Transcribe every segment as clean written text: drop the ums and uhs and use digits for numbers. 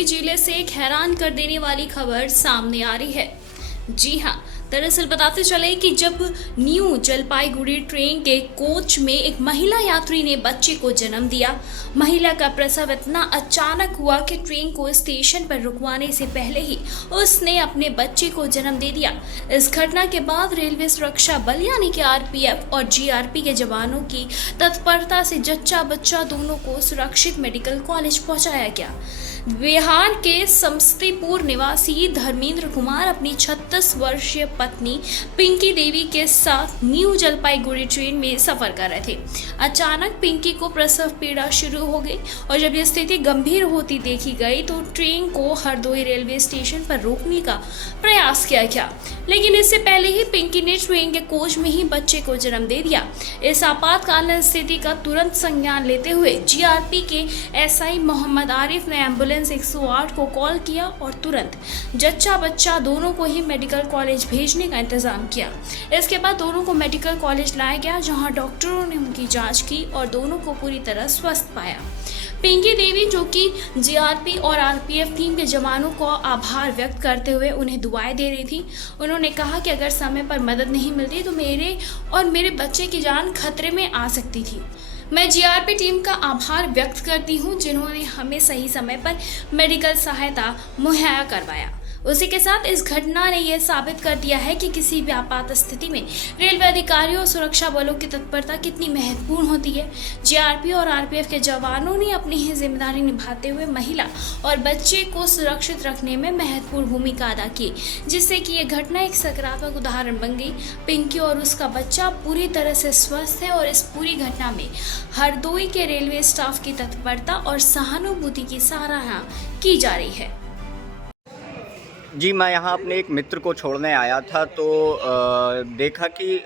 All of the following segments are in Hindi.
हरदोई जिले से एक हैरान कर देने वाली खबर सामने आ रही है। जी हाँ, दरअसल बताते चले कि जब न्यू जलपाईगुड़ी ट्रेन के कोच में एक महिला यात्री ने बच्चे को जन्म दिया। महिला का प्रसव इतना अचानक हुआ कि ट्रेन को स्टेशन पर रुकवाने से पहले ही उसने अपने बच्चे को जन्म दे दिया। इस घटना के बाद रेलवे सुरक्षा बल यानी कि आरपीएफ और जीआरपी के जवानों की तत्परता से जच्चा बच्चा दोनों को सुरक्षित मेडिकल कॉलेज पहुंचाया गया। बिहार के समस्तीपुर निवासी धर्मेंद्र कुमार अपनी 36 वर्षीय पत्नी पिंकी देवी के साथ न्यू जलपाईगुड़ी ट्रेन में सफर कर रहे थे। अचानक पिंकी को प्रसव पीड़ा शुरू हो गई और जब यह स्थिति गंभीर होती देखी गई तो ट्रेन को हरदोई रेलवे स्टेशन पर रोकने का प्रयास किया गया, लेकिन इससे पहले ही पिंकी ने ट्रेन के कोच में ही बच्चे को जन्म दे दिया। इस आपातकालीन स्थिति का तुरंत संज्ञान लेते हुए जीआरपी के एसआई मोहम्मद आरिफ ने एम्बुलेंस 108 को कॉल किया और तुरंत जच्चा बच्चा दोनों को ही मेडिकल कॉलेज भेजने का इंतजाम किया। इसके बाद दोनों को मेडिकल कॉलेज लाया गया, जहां डॉक्टरों ने उनकी जांच की और दोनों को पूरी तरह स्वस्थ पाया। पिंकी देवी, जो कि जीआरपी और आरपीएफ टीम के जवानों को आभार व्यक्त करते हुए उन्हें दुआएं दे रही थी, उन्होंने कहा कि अगर समय पर मदद नहीं मिलती तो मेरे और मेरे बच्चे की जान खतरे में आ सकती थी। मैं जीआरपी टीम का आभार व्यक्त करती हूं, जिन्होंने हमें सही समय पर मेडिकल सहायता मुहैया करवाया। उसी के साथ इस घटना ने यह साबित कर दिया है कि किसी भी आपात स्थिति में रेलवे अधिकारियों और सुरक्षा बलों की तत्परता कितनी महत्वपूर्ण होती है। जीआरपी और आरपीएफ के जवानों ने अपनी ही जिम्मेदारी निभाते हुए महिला और बच्चे को सुरक्षित रखने में महत्वपूर्ण भूमिका अदा की, जिससे कि यह घटना एक सकारात्मक उदाहरण बन गई। पिंकी और उसका बच्चा पूरी तरह से स्वस्थ है और इस पूरी घटना में हरदोई के रेलवे स्टाफ की तत्परता और सहानुभूति की सराहना की जा रही है। जी, मैं यहाँ अपने एक मित्र को छोड़ने आया था तो देखा कि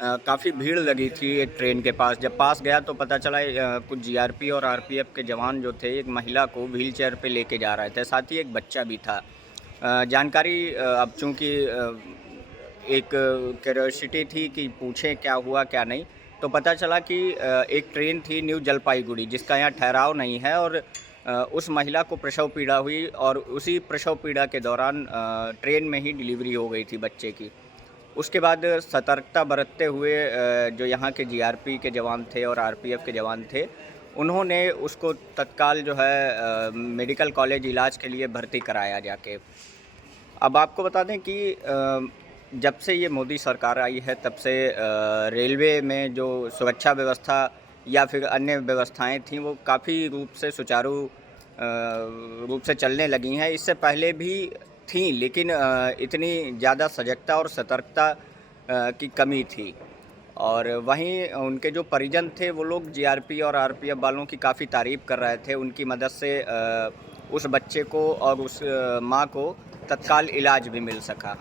काफ़ी भीड़ लगी थी एक ट्रेन के पास। जब पास गया तो पता चला कुछ जीआरपी और आरपीएफ के जवान जो थे एक महिला को व्हील चेयर पर लेके जा रहे थे, साथ ही एक बच्चा भी था। जानकारी अब चूँकि एक क्यूरियोसिटी थी कि पूछें क्या हुआ क्या नहीं, तो पता चला कि एक ट्रेन थी न्यू जलपाईगुड़ी जिसका यहाँ ठहराव नहीं है और उस महिला को प्रसव पीड़ा हुई और उसी प्रसव पीड़ा के दौरान ट्रेन में ही डिलीवरी हो गई थी बच्चे की। उसके बाद सतर्कता बरतते हुए जो यहाँ के जीआरपी के जवान थे और आरपीएफ के जवान थे, उन्होंने उसको तत्काल जो है मेडिकल कॉलेज इलाज के लिए भर्ती कराया जाके। अब आपको बता दें कि जब से ये मोदी सरकार आई है तब से रेलवे में जो सुरक्षा व्यवस्था या फिर अन्य व्यवस्थाएं थीं वो काफ़ी रूप से सुचारू रूप से चलने लगी हैं। इससे पहले भी थीं, लेकिन इतनी ज़्यादा सजगता और सतर्कता की कमी थी। और वहीं उनके जो परिजन थे वो लोग जीआरपी और आरपीएफ वालों की काफ़ी तारीफ़ कर रहे थे। उनकी मदद से उस बच्चे को और उस माँ को तत्काल इलाज भी मिल सका।